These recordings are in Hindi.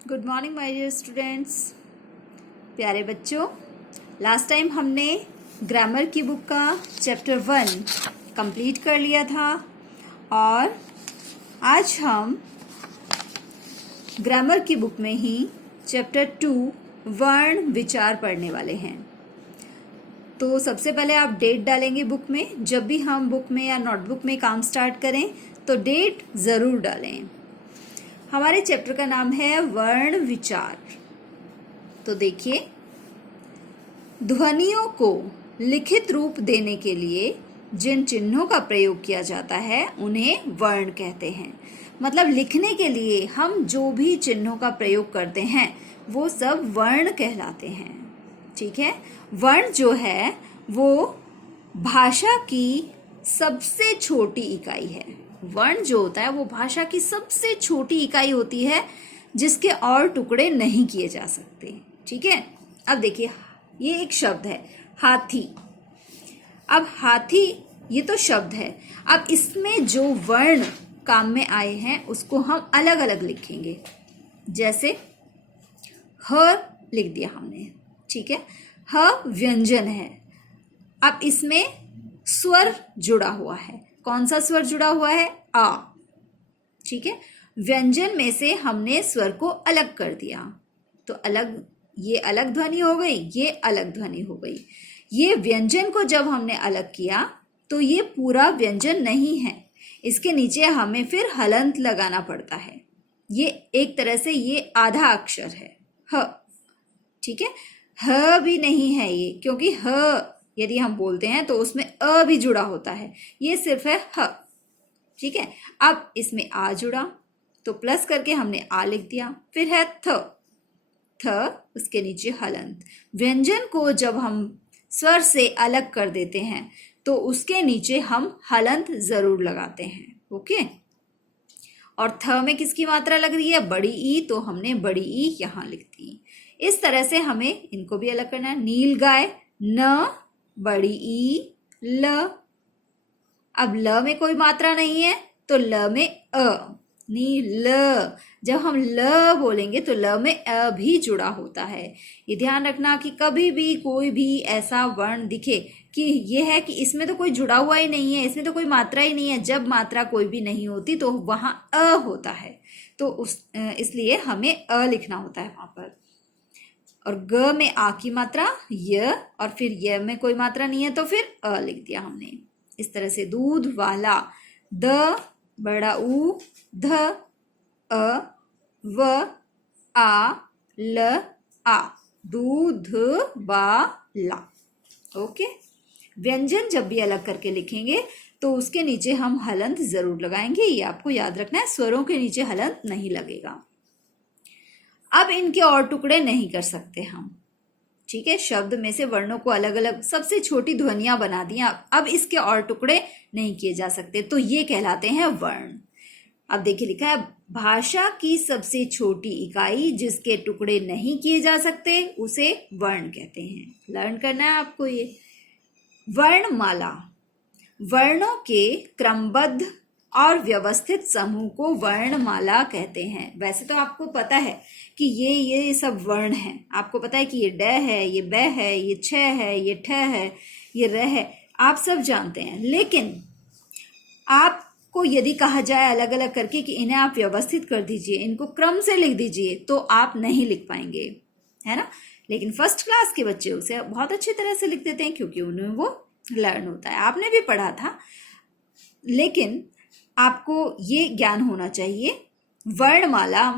Good morning my dear students. प्यारे बच्चों, लास्ट टाइम हमने ग्रामर की बुक का चैप्टर 1 कंप्लीट कर लिया था और आज हम ग्रामर की बुक में ही चैप्टर 2 वर्ण विचार पढ़ने वाले हैं। तो सबसे पहले आप डेट डालेंगे बुक में। जब भी हम बुक में या नोटबुक में काम स्टार्ट करें तो डेट ज़रूर डालें। हमारे चैप्टर का नाम है वर्ण विचार। तो देखिए, ध्वनियों को लिखित रूप देने के लिए जिन चिन्हों का प्रयोग किया जाता है उन्हें वर्ण कहते हैं। मतलब लिखने के लिए हम जो भी चिन्हों का प्रयोग करते हैं वो सब वर्ण कहलाते हैं। ठीक है, वर्ण जो है वो भाषा की सबसे छोटी इकाई है। वर्ण जो होता है वो भाषा की सबसे छोटी इकाई होती है जिसके और टुकड़े नहीं किए जा सकते। ठीक है, अब देखिए, ये एक शब्द है हाथी। अब हाथी ये तो शब्द है। अब इसमें जो वर्ण काम में आए हैं उसको हम अलग अलग लिखेंगे। जैसे ह लिख दिया हमने। ठीक है, ह व्यंजन है। अब इसमें स्वर जुड़ा हुआ है। कौन सा स्वर जुड़ा हुआ है? आ। ठीक है, व्यंजन में से हमने स्वर को अलग कर दिया तो अलग, ये अलग ध्वनि हो गई, ये अलग ध्वनि हो गई। ये व्यंजन को जब हमने अलग किया तो ये पूरा व्यंजन नहीं है, इसके नीचे हमें फिर हलंत लगाना पड़ता है। ये एक तरह से ये आधा अक्षर है ह। ठीक है, ह भी नहीं है ये, क्योंकि ह यदि हम बोलते हैं तो उसमें अ भी जुड़ा होता है। ये सिर्फ है ह। ठीक है, अब इसमें आ जुड़ा तो प्लस करके हमने आ लिख दिया। फिर है थ। थ उसके नीचे हलंत। व्यंजन को जब हम स्वर से अलग कर देते हैं तो उसके नीचे हम हलंत जरूर लगाते हैं। ओके, और थ में किसकी मात्रा लग रही है? बड़ी ई, तो हमने बड़ी ई यहां लिख दी। इस तरह से हमें इनको भी अलग करना है। नील गाय, न बड़ी ई ल। अब ल में कोई मात्रा नहीं है तो ल में अ, नील। जब हम ल बोलेंगे तो ल में अ भी जुड़ा होता है। ये ध्यान रखना कि कभी भी कोई भी ऐसा वर्ण दिखे कि ये है कि इसमें तो कोई जुड़ा हुआ ही नहीं है, इसमें तो कोई मात्रा ही नहीं है, जब मात्रा कोई भी नहीं होती तो वहां अ होता है। तो इसलिए हमें अ लिखना होता है वहां पर। और ग में आ की मात्रा य, और फिर य में कोई मात्रा नहीं है तो फिर अ लिख दिया हमने। इस तरह से दूध वाला, द बड़ा ऊ, ध अ व आ ल आ, दूध वाला। ओके, व्यंजन जब भी अलग करके लिखेंगे तो उसके नीचे हम हलंत जरूर लगाएंगे। ये आपको याद रखना है, स्वरों के नीचे हलंत नहीं लगेगा। अब इनके और टुकड़े नहीं कर सकते हम। ठीक है, शब्द में से वर्णों को अलग अलग सबसे छोटी ध्वनियां बना दिया, अब इसके और टुकड़े नहीं किए जा सकते, तो ये कहलाते हैं वर्ण। अब देखिए, लिखा है भाषा की सबसे छोटी इकाई जिसके टुकड़े नहीं किए जा सकते उसे वर्ण कहते हैं। लर्न करना है आपको ये। वर्णमाला, वर्णों के क्रमबद्ध और व्यवस्थित समूह को वर्णमाला कहते हैं। वैसे तो आपको पता है कि ये सब वर्ण हैं। आपको पता है कि ये ड है, ये ब है, ये छ है, ये ठ है, ये र है, आप सब जानते हैं। लेकिन आपको यदि कहा जाए अलग अलग करके कि इन्हें आप व्यवस्थित कर दीजिए, इनको क्रम से लिख दीजिए, तो आप नहीं लिख पाएंगे, है ना। लेकिन फर्स्ट क्लास के बच्चे उसे बहुत अच्छी तरह से लिख देते हैं क्योंकि उन्हें वो लर्न होता है। आपने भी पढ़ा था, लेकिन आपको ये ज्ञान होना चाहिए। वर्णमाला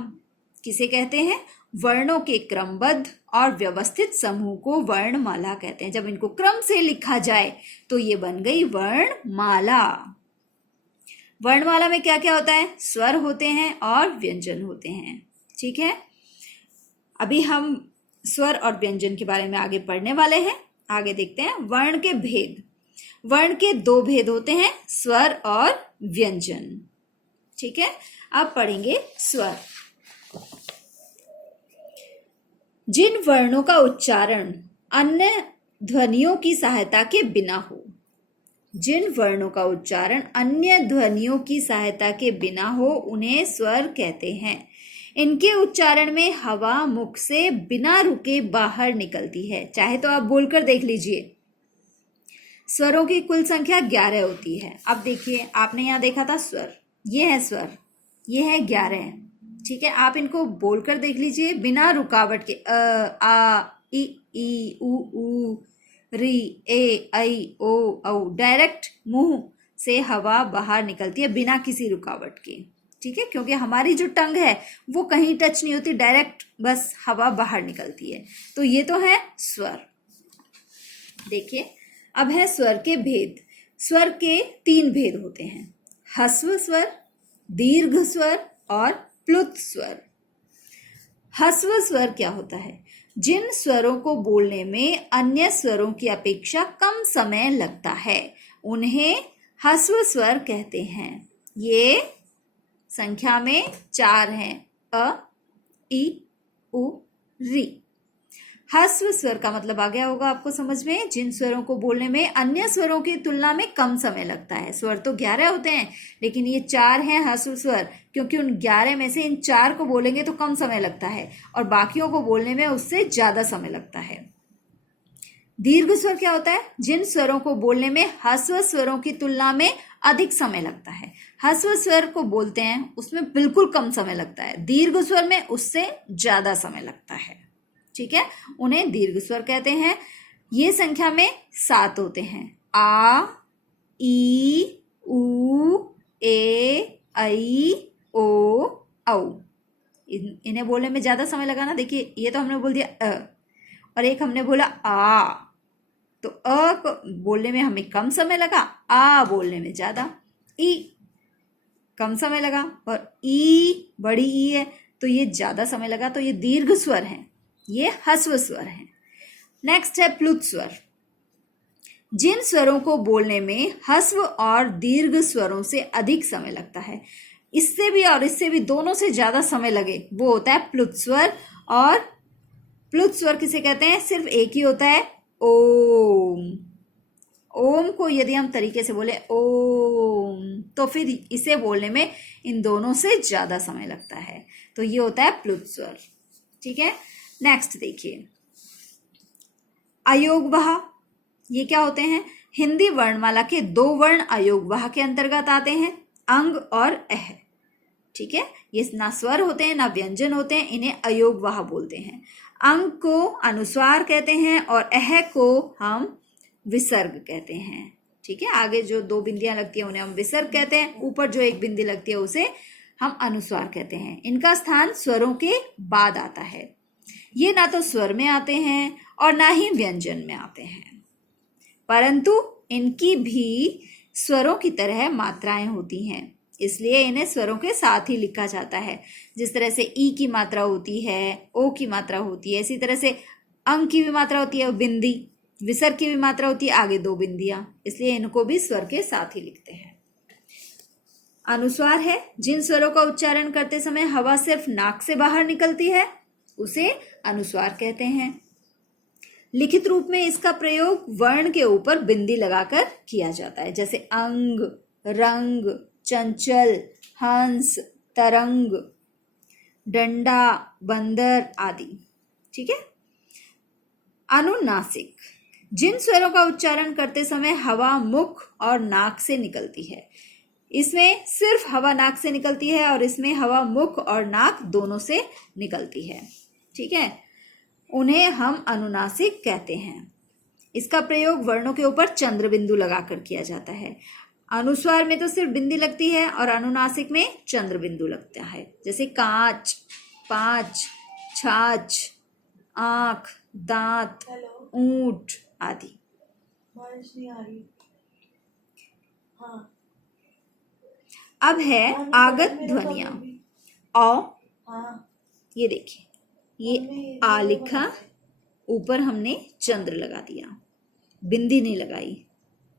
किसे कहते हैं? वर्णों के क्रमबद्ध और व्यवस्थित समूह को वर्णमाला कहते हैं। जब इनको क्रम से लिखा जाए तो ये बन गई वर्णमाला। वर्णमाला में क्या क्या होता है? स्वर होते हैं और व्यंजन होते हैं। ठीक है, अभी हम स्वर और व्यंजन के बारे में आगे पढ़ने वाले हैं। आगे देखते हैं वर्ण के भेद। वर्ण के दो भेद होते हैं, स्वर और व्यंजन। ठीक है, अब पढ़ेंगे स्वर। जिन वर्णों का उच्चारण अन्य ध्वनियों की सहायता के बिना हो, जिन वर्णों का उच्चारण अन्य ध्वनियों की सहायता के बिना हो उन्हें स्वर कहते हैं। इनके उच्चारण में हवा मुख से बिना रुके बाहर निकलती है। चाहे तो आप बोलकर देख लीजिए। स्वरों की कुल संख्या 11 होती है। अब देखिए, आपने यहाँ देखा था स्वर, ये है स्वर, ये है 11। ठीक है, आप इनको बोलकर देख लीजिए बिना रुकावट के। आ ई उ री ए ऐ ओ औ। डायरेक्ट मुंह से हवा बाहर निकलती है बिना किसी रुकावट के। ठीक है, क्योंकि हमारी जो टंग है वो कहीं टच नहीं होती, डायरेक्ट बस हवा बाहर निकलती है। तो ये तो है स्वर। देखिए, अब है स्वर के भेद। स्वर के 3 भेद होते हैं, ह्रस्व स्वर, दीर्घ स्वर और प्लुत स्वर। ह्रस्व स्वर क्या होता है? जिन स्वरों को बोलने में अन्य स्वरों की अपेक्षा कम समय लगता है उन्हें ह्रस्व स्वर कहते हैं। ये संख्या में 4 हैं, अ, ई, उ, री। ह्रस्व स्वर का मतलब आ गया होगा आपको समझ में, जिन स्वरों को बोलने में अन्य स्वरों की तुलना में कम समय लगता है। स्वर तो 11 होते हैं, लेकिन ये 4 हैं ह्रस्व स्वर, क्योंकि उन 11 में से इन 4 को बोलेंगे तो कम समय लगता है और बाकियों को बोलने में उससे ज्यादा समय लगता है। दीर्घ स्वर क्या होता है? जिन स्वरों को बोलने में ह्रस्व स्वरों की तुलना में अधिक समय लगता है। ह्रस्व स्वर को बोलते हैं उसमें बिल्कुल कम समय लगता है, दीर्घ स्वर में उससे ज्यादा समय लगता है। ठीक है, उन्हें दीर्घ स्वर कहते हैं। ये संख्या में 7 होते हैं, आ, ई, उ, ए, ऐ, ओ, औ। इन्हें बोलने में ज्यादा समय लगा ना। देखिए, ये तो हमने बोल दिया अ, और एक हमने बोला आ, तो अ को बोलने में हमें कम समय लगा, आ बोलने में ज्यादा। ई कम समय लगा और ई बड़ी ई है तो ये ज्यादा समय लगा, तो ये दीर्घ स्वर है, ये ह्रस्व स्वर है। नेक्स्ट है प्लुत स्वर। जिन स्वरों को बोलने में ह्रस्व और दीर्घ स्वरों से अधिक समय लगता है, इससे भी और इससे भी दोनों से ज्यादा समय लगे, वो होता है प्लुत स्वर। और प्लुत स्वर किसे कहते हैं? सिर्फ एक ही होता है, ओम। ओम को यदि हम तरीके से बोले ओम, तो फिर इसे बोलने में इन दोनों से ज्यादा समय लगता है, तो ये होता है प्लुत स्वर। ठीक है, नेक्स्ट देखिए, अयोगवाह। ये क्या होते हैं? हिंदी वर्णमाला के 2 वर्ण अयोगवाह के अंतर्गत आते हैं, अंग और अह। ठीक है, ये ना स्वर होते हैं ना व्यंजन होते हैं, इन्हें अयोगवाह बोलते हैं। अंग को अनुस्वार कहते हैं और अह को हम विसर्ग कहते हैं। ठीक है, आगे जो 2 बिंदियां लगती है उन्हें हम विसर्ग कहते हैं, ऊपर जो एक बिंदी लगती है उसे हम अनुस्वार कहते हैं। इनका स्थान स्वरों के बाद आता है। ये ना तो स्वर में आते हैं और ना ही व्यंजन में आते हैं, परंतु इनकी भी स्वरों की तरह मात्राएं होती हैं, इसलिए इन्हें स्वरों के साथ ही लिखा जाता है। जिस तरह से ई की मात्रा होती है, ओ की मात्रा होती है, इसी तरह से अंग की भी मात्रा होती है, बिंदी, विसर्ग की भी मात्रा होती है, आगे 2 बिंदियां, इसलिए इनको भी स्वर के साथ ही लिखते हैं। अनुस्वार है, जिन स्वरों का उच्चारण करते समय हवा सिर्फ नाक से बाहर निकलती है उसे अनुस्वार कहते हैं। लिखित रूप में इसका प्रयोग वर्ण के ऊपर बिंदी लगाकर किया जाता है, जैसे अंग, रंग, चंचल, हंस, तरंग, डंडा, बंदर आदि। ठीक है। अनुनासिक, जिन स्वरों का उच्चारण करते समय हवा मुख और नाक से निकलती है, इसमें सिर्फ हवा नाक से निकलती है और इसमें हवा मुख और नाक दोनों से निकलती है। ठीक है, उन्हें हम अनुनासिक कहते हैं। इसका प्रयोग वर्णों के ऊपर चंद्र बिंदु लगाकर किया जाता है। अनुस्वार में तो सिर्फ बिंदी लगती है और अनुनासिक में चंद्र बिंदु लगता है, जैसे कांच, पांच, छाछ, आंख, दांत, ऊंट आदि। बारिश नहीं आ रही। हाँ। अब है आगत ध्वनियां। औ, हाँ। ये देखिए, ये आ लिखा, ऊपर हमने चंद्र लगा दिया, बिंदी नहीं लगाई।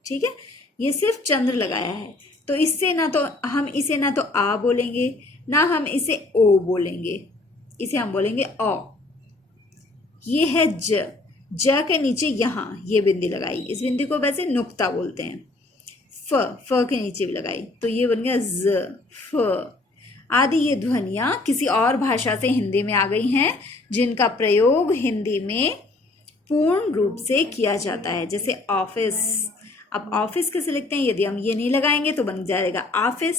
ठीक है, ये सिर्फ चंद्र लगाया है, तो इससे ना तो हम इसे ना तो आ बोलेंगे ना हम इसे ओ बोलेंगे, इसे हम बोलेंगे औ। ये है ज, ज के नीचे यहां ये बिंदी लगाई, इस बिंदी को वैसे नुक्ता बोलते हैं। फ, फ के नीचे भी लगाई, तो ये बन गया ज, फ। आदि ये ध्वनियां किसी और भाषा से हिंदी में आ गई हैं, जिनका प्रयोग हिंदी में पूर्ण रूप से किया जाता है। जैसे ऑफिस, अब ऑफिस कैसे लिखते हैं? यदि हम ये नहीं लगाएंगे तो बन जाएगा ऑफिस,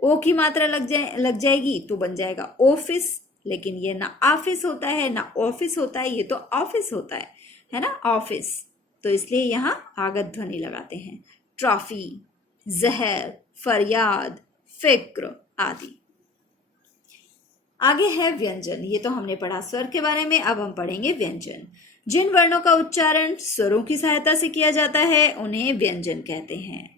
ओ की मात्रा लग जाएगी तो बन जाएगा ऑफिस, लेकिन ये ना ऑफिस होता है ना ऑफिस होता है, ये तो ऑफिस होता है ना, ऑफिस। तो इसलिए यहाँ आगत ध्वनि लगाते हैं। ट्रॉफी, जहर, फरियाद, फिक्र आदि। आगे है व्यंजन। ये तो हमने पढ़ा स्वर के बारे में, अब हम पढ़ेंगे व्यंजन। जिन वर्णों का उच्चारण स्वरों की सहायता से किया जाता है उन्हें व्यंजन कहते हैं।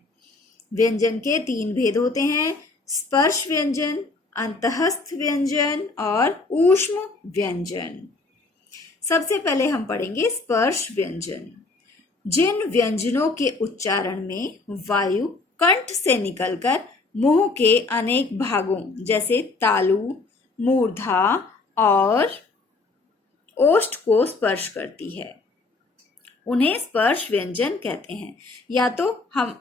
व्यंजन के 3 भेद होते हैं: स्पर्श व्यंजन, अंतःस्थ व्यंजन और ऊष्म व्यंजन। सबसे पहले हम पढ़ेंगे स्पर्श व्यंजन। जिन व्यंजनों के उच्चारण में वायु कंठ से निकलकर मुंह के अनेक भागों जैसे तालु, मूर्धा और ओष्ठ को स्पर्श करती है, उन्हें स्पर्श व्यंजन कहते हैं। या तो हम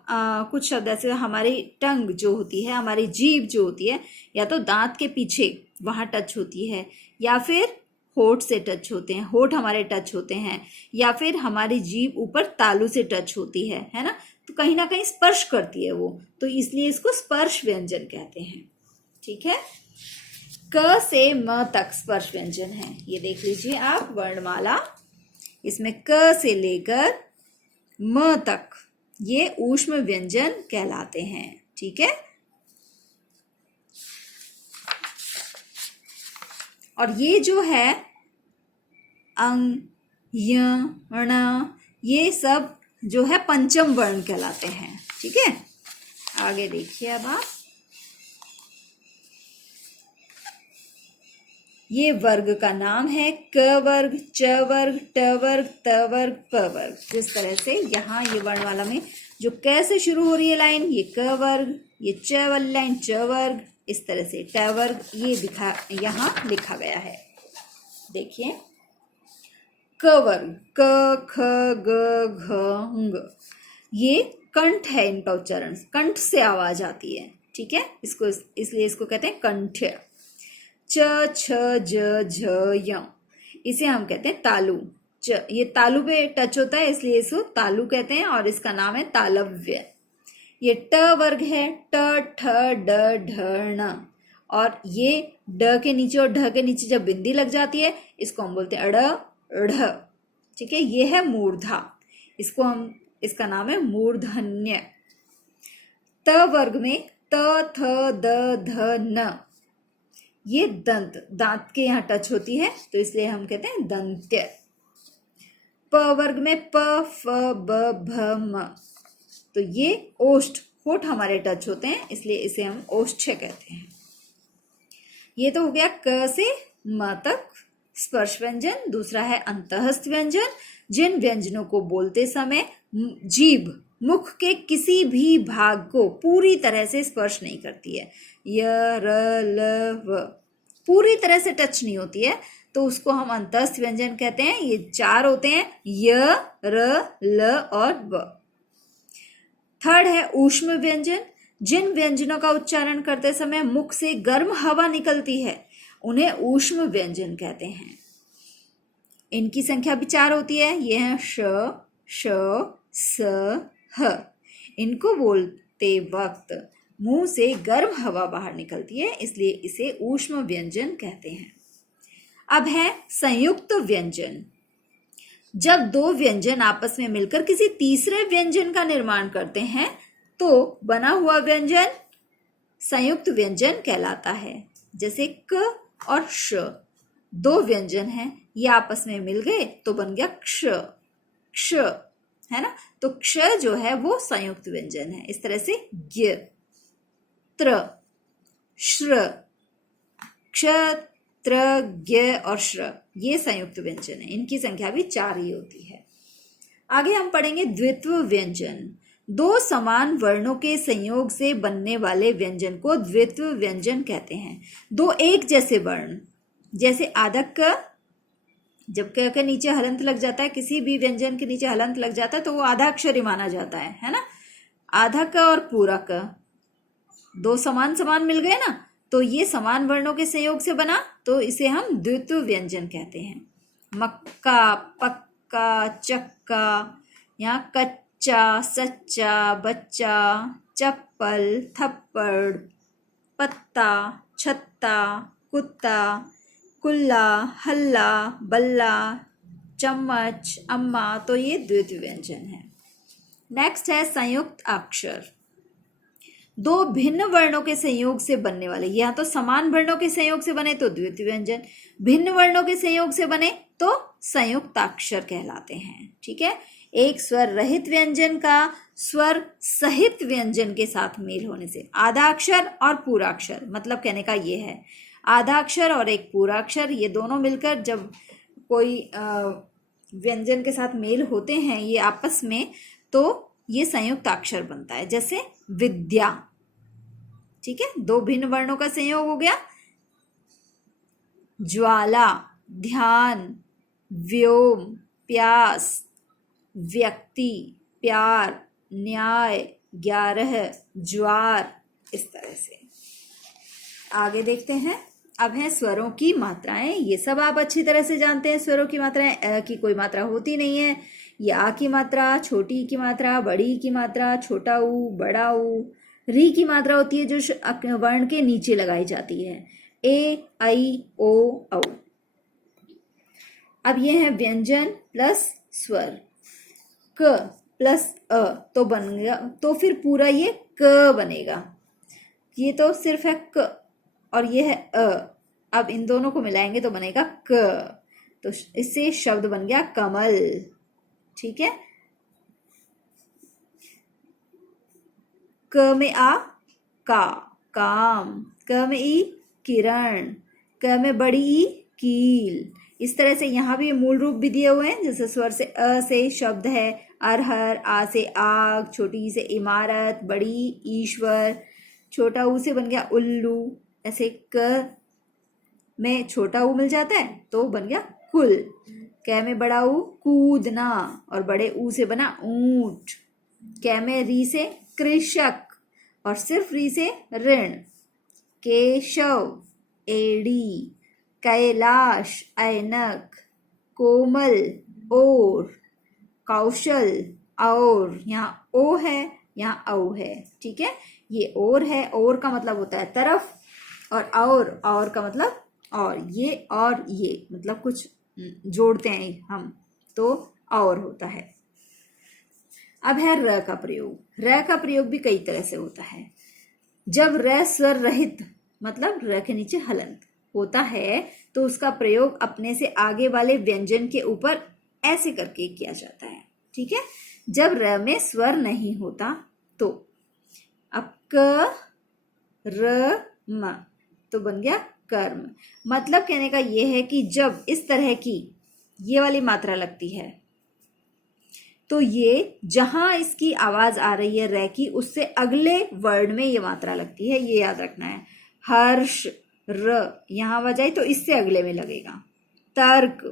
कुछ शब्द ऐसे, हमारी टंग जो होती है, हमारी जीभ जो होती है, या तो दांत के पीछे वहां टच होती है, या फिर होठ से टच होते हैं, होठ हमारे टच होते हैं, या फिर हमारी जीभ ऊपर तालू से टच होती है ना, तो कहीं ना कहीं स्पर्श करती है वो, तो इसलिए इसको स्पर्श व्यंजन कहते हैं। ठीक है। क से म तक स्पर्श व्यंजन है। ये देख लीजिए आप वर्णमाला, इसमें क से लेकर म तक ये ऊष्म व्यंजन कहलाते हैं। ठीक है। और ये जो है अंग, य, ण, ये सब जो है पंचम वर्ण कहलाते हैं। ठीक है। आगे देखिए अब आप, ये वर्ग का नाम है क वर्ग, च वर्ग, ट वर्ग, त वर्ग, प वर्ग। जिस तरह से यहाँ ये वर्णमाला में जो क से शुरू हो रही है लाइन, ये क वर्ग, ये च वाली लाइन च वर्ग, इस तरह से ट वर्ग ये यहाँ लिखा गया है। देखिए क वर्ग, क, ख, ग, घ, ङ, ये कंठ है, इनका उच्चारण कंठ से आवाज आती है। ठीक है। इसको इसलिए इसको कहते हैं कंठ्य। च, छ, ज, झ, य, इसे हम कहते हैं तालु। च, ये तालु पे टच होता है इसलिए इसको तालु कहते हैं, और इसका नाम है तालव्य। ये ट वर्ग है, ट, ठ, ड, ढ, ण, और ये ड के नीचे और ढ के नीचे जब बिंदी लग जाती है इसको हम बोलते हैं अड़, ढ़। ठीक है। ये है मूर्धा, इसका नाम है मूर्धन्य। त वर्ग में त, थ, द, ध, न, ये दांत के यहाँ टच होती है तो इसलिए हम कहते हैं दंत्य। प वर्ग में प, फ, ब, भ, म, तो ये ओष्ठ, होठ हमारे टच होते हैं इसलिए इसे हम ओष्ठ्य कहते हैं। ये तो हो गया क से म तक स्पर्श व्यंजन। दूसरा है अंतःस्थ व्यंजन। जिन व्यंजनों को बोलते समय जीभ मुख के किसी भी भाग को पूरी तरह से स्पर्श नहीं करती है, य, र, ल, व पूरी तरह से टच नहीं होती है, तो उसको हम अंतःस्थ व्यंजन कहते हैं। ये 4 होते हैं, य, र, ल और व। थर्ड है ऊष्म व्यंजन। जिन व्यंजनों का उच्चारण करते समय मुख से गर्म हवा निकलती है उन्हें ऊष्म व्यंजन कहते हैं। इनकी संख्या भी 4 होती है। ये है श, श, स, ह। इनको बोलते वक्त मुंह से गर्म हवा बाहर निकलती है इसलिए इसे ऊष्म व्यंजन कहते हैं। अब है संयुक्त व्यंजन। जब 2 व्यंजन आपस में मिलकर किसी तीसरे व्यंजन का निर्माण करते हैं तो बना हुआ व्यंजन संयुक्त व्यंजन कहलाता है। जैसे क और श, 2 व्यंजन हैं, ये आपस में मिल गए तो बन गया क्ष, क्ष, है ना। तो क्ष जो है वो संयुक्त व्यंजन है। इस तरह से ज्ञ, त्र, श्र, क्ष, त्र, ज्ञ और श्र, ये संयुक्त व्यंजन है। इनकी संख्या भी 4 ही होती है। आगे हम पढ़ेंगे द्वित्व व्यंजन। 2 समान वर्णों के संयोग से बनने वाले व्यंजन को द्वित्व व्यंजन कहते हैं। 2 एक जैसे वर्ण, जैसे आधक क, जब क के नीचे हलंत लग जाता है, किसी भी व्यंजन के नीचे हलंत लग जाता है तो वो आधा अक्षर ही माना जाता है ना। आधा क और पूरा क, 2 समान मिल गए ना, तो ये समान वर्णों के संयोग से बना, तो इसे हम द्वित्व व्यंजन कहते हैं। मक्का, पक्का, चक्का, यहाँ कच्चा, सच्चा, बच्चा, चप्पल, थप्पड़, पत्ता, छत्ता, कुत्ता, कुल्ला, हल्ला, बल्ला, चम्मच, अम्मा, तो ये द्वित्व व्यंजन है। नेक्स्ट है संयुक्त अक्षर। दो भिन्न वर्णों के संयोग से बनने वाले, या तो समान वर्णों के संयोग से बने तो द्वित्व व्यंजन, भिन्न वर्णों के संयोग से बने तो संयुक्त अक्षर कहलाते हैं। ठीक है, एक स्वर रहित व्यंजन का स्वर सहित व्यंजन के साथ मेल होने से, आधा अक्षर और पूरा अक्षर, मतलब कहने का ये है आधा अक्षर और एक पूरा अक्षर, ये दोनों मिलकर जब कोई व्यंजन के साथ मेल होते हैं ये आपस में, तो ये संयुक्त अक्षर बनता है। जैसे विद्या, ठीक है, दो भिन्न वर्णों का संयोग हो गया। ज्वाला, ध्यान, व्योम, प्यास, व्यक्ति, प्यार, न्याय, 11, ज्वार, इस तरह से। आगे देखते हैं। अब है स्वरों की मात्राएं। ये सब आप अच्छी तरह से जानते हैं। स्वरों की मात्राएं, अ की कोई मात्रा होती नहीं है। ये आ की मात्रा, छोटी की मात्रा, बड़ी की मात्रा, छोटा ऊ, बड़ा ऊ। री की मात्रा होती है जो वर्ण के नीचे लगाई जाती है। ए, आई, ओ, औ। अब ये है व्यंजन प्लस स्वर। क प्लस अ तो बनेगा, तो फिर पूरा ये क बनेगा। ये तो सिर्फ है क और ये है अ। अब इन दोनों को मिलाएंगे तो बनेगा क, तो इससे शब्द बन गया कमल। ठीक है, क में आ, का, काम, क में ई, किरण, क में बड़ी ई, कील। इस तरह से यहाँ भी मूल रूप भी दिए हुए हैं। जैसे स्वर से अ से शब्द है अरहर, आ से आग, छोटी से इमारत, बड़ी ईश्वर, छोटा ऊ से बन गया उल्लू। ऐसे क में छोटा ऊ मिल जाता है तो बन गया कुल। कै में बड़ा ऊ, कूदना, और बड़े ऊ से बना ऊंट। कै में री से कृषक और सिर्फ री से ऋण। केशव, एड़ी, कैलाश, ऐनक, कोमल, ओर, कौशल, और। यहाँ ओ है, यहाँ औ है। ठीक है, ये और है, और का मतलब होता है तरफ, और का मतलब और। ये मतलब कुछ जोड़ते हैं हम तो और होता है। अब है र का प्रयोग। र का प्रयोग भी कई तरह से होता है। जब र स्वर रहित, मतलब र के नीचे हलंत होता है तो उसका प्रयोग अपने से आगे वाले व्यंजन के ऊपर ऐसे करके किया जाता है। ठीक है, जब र में स्वर नहीं होता तो अब क, र, म तो बन गया कर्म। मतलब कहने का यह है कि जब इस तरह की ये वाली मात्रा लगती है तो ये जहां इसकी आवाज आ रही है र की, उससे अगले वर्ड में ये मात्रा लगती है। ये याद रखना है। हर्ष, र यहां आवाज आई तो इससे अगले में लगेगा। तर्क।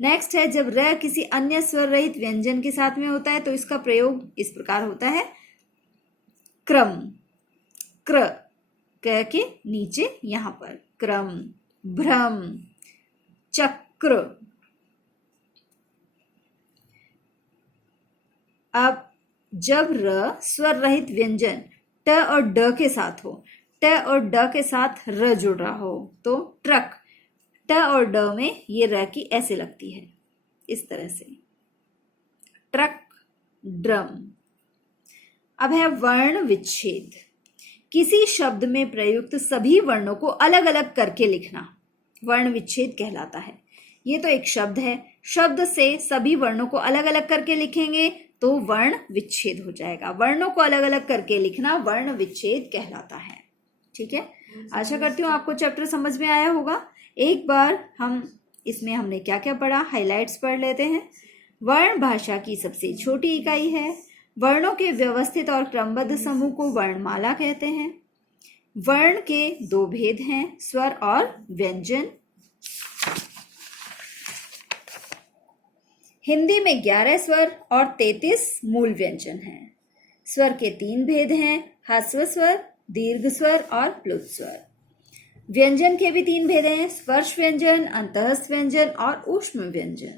नेक्स्ट है, जब र किसी अन्य स्वर रहित व्यंजन के साथ में होता है तो इसका प्रयोग इस प्रकार होता है। क्रम, क्र, क के नीचे यहां पर क्रम। भ्रम, चक्र। अब जब र स्वर रहित व्यंजन ट और ड के साथ हो, ट और ड के साथ र जुड़ रहा हो तो ट्रक। ट और ड में ये र की ऐसे लगती है, इस तरह से। Truck, drum. अब है वर्ण विच्छेद। किसी शब्द में प्रयुक्त सभी वर्णों को अलग अलग करके लिखना वर्ण विच्छेद कहलाता है। ये तो एक शब्द है, शब्द से सभी वर्णों को अलग अलग करके लिखेंगे तो वर्ण विच्छेद हो जाएगा। वर्णों को अलग अलग करके लिखना वर्ण विच्छेद कहलाता है। ठीक है, आशा करती हूँ आपको चैप्टर समझ में आया होगा। एक बार हम इसमें हमने क्या क्या पढ़ा, हाइलाइट्स पढ़ लेते हैं। वर्ण भाषा की सबसे छोटी इकाई है। वर्णों के व्यवस्थित और क्रमबद्ध समूह को वर्णमाला कहते हैं। वर्ण के दो भेद हैं, स्वर और व्यंजन। हिंदी में 11 स्वर और 33 मूल व्यंजन हैं। स्वर के 3 भेद हैं, ह्रस्व स्वर, दीर्घ स्वर और प्लुत स्वर। व्यंजन के भी 3 भेद हैं, स्पर्श व्यंजन, अंतःस्थ व्यंजन और ऊष्म व्यंजन।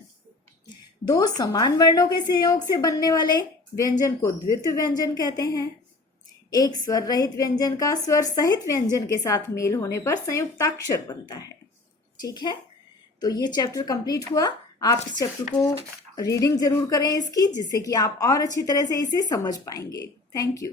2 समान वर्णों के संयोग से बनने वाले व्यंजन को द्वित्व व्यंजन कहते हैं। एक स्वर रहित व्यंजन का स्वर सहित व्यंजन के साथ मेल होने पर संयुक्ताक्षर बनता है। ठीक है, तो ये चैप्टर कंप्लीट हुआ। आप इस चैप्टर को रीडिंग जरूर करें इसकी, जिससे कि आप और अच्छी तरह से इसे समझ पाएंगे। Thank you.